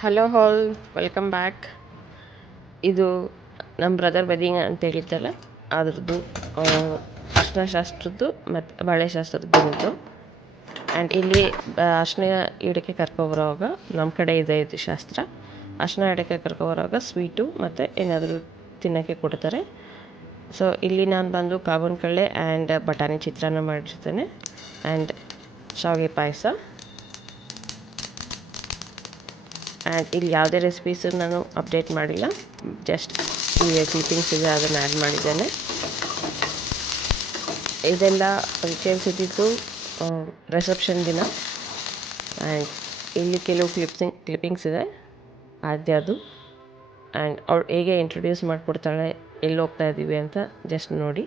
Hello ಹಾಲ್, welcome back. ಇದು ನಮ್ಮ brother wedding ಅಂತ ಹೇಳಿದ್ದಲ್ಲ, ಅದ್ರದ್ದು ಅರ್ಶಿನ ಶಾಸ್ತ್ರದ್ದು ಮತ್ತು ಬಳೆ ಶಾಸ್ತ್ರದ್ದು ಇದು. ಆ್ಯಂಡ್ ಇಲ್ಲಿ ಅರ್ಶಿನ ಇಡಕ್ಕೆ ಕರ್ಕೊಬರೋವಾಗ ನಮ್ಮ ಕಡೆ ಇದೆ ಇದು ಶಾಸ್ತ್ರ. ಅರ್ಶಿನ ಇಡಕ್ಕೆ ಕರ್ಕೊಬರೋವಾಗ ಸ್ವೀಟು ಮತ್ತು ಏನಾದರೂ ತಿನ್ನೋಕ್ಕೆ ಕೊಡ್ತಾರೆ. ಸೊ ಇಲ್ಲಿ ನಾನು ಬಂದು ಕಾಬೂನ್ ಕಳ್ಳೆ ಆ್ಯಂಡ್ ಬಟಾಣಿ ಚಿತ್ರಾನ್ನ ಮಾಡಿರ್ತೇನೆ ಆ್ಯಂಡ್ ಶಾವಿಗೆ ಪಾಯಸ. ಆ್ಯಂಡ್ ಇಲ್ಲಿ ಯಾವುದೇ ರೆಸಿಪೀಸು ನಾನು ಅಪ್ಡೇಟ್ ಮಾಡಿಲ್ಲ, ಜಸ್ಟ್ ಈ ಕ್ಲಿಪ್ಪಿಂಗ್ಸ್ ಇದೆ ಅದನ್ನು ಆ್ಯಡ್ ಮಾಡಿದ್ದೇನೆ. ಇದೆಲ್ಲ ಕೇಳಿಸಿದ್ದು ರಿಸೆಪ್ಷನ್ ದಿನ. ಆ್ಯಂಡ್ ಇಲ್ಲಿ ಕೆಲವು ಕ್ಲಿಪ್ಪಿಂಗ್ಸ್ ಇದೆ ಅದು. ಆ್ಯಂಡ್ ಅವಳು ಹೇಗೆ ಇಂಟ್ರೊಡ್ಯೂಸ್ ಮಾಡಿಕೊಡ್ತಾಳೆ, ಎಲ್ಲಿ ಹೋಗ್ತಾ ಇದ್ದೀವಿ ಅಂತ ಜಸ್ಟ್ ನೋಡಿ.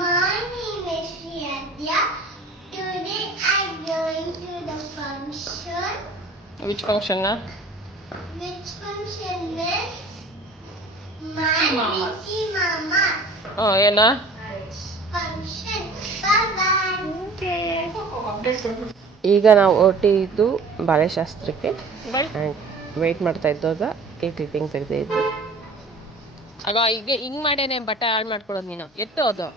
My name is Shreya. Today I'm going to the function. Which ಫಂಕ್ಷನ್ನ? Which function is my Mickey Mama ಏನ function. Bye bye. ಈಗ ನಾವು ಹೊರಟಿದ್ದು ಬಾಳೆಶಾಸ್ತ್ರಕ್ಕೆ. ಆ್ಯಂಡ್ ವೆಯ್ಟ್ ಮಾಡ್ತಾ ಇದ್ದಾಗ ಈ ಕ್ಲಿಪ್ಪಿಂಗ್ ತೆಗೆದಿದ್ದು. ಆಗ ಈಗ ಹಿಂಗೆ ಮಾಡೇನೆ ಬಟ್ಟೆ ಹಾಳು ಮಾಡ್ಕೊಡೋದು ನೀನು. ಎತ್ತು ಅದು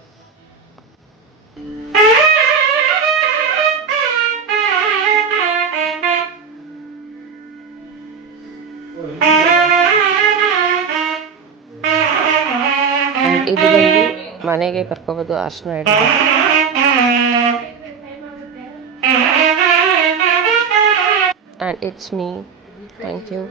ಇದು ಬಂದು ಮನೆಗೆ ಕರ್ಕೊಬೋದು ಅರ್ಶಿನ ಹಿಡಿದು. And it's me. Thank you.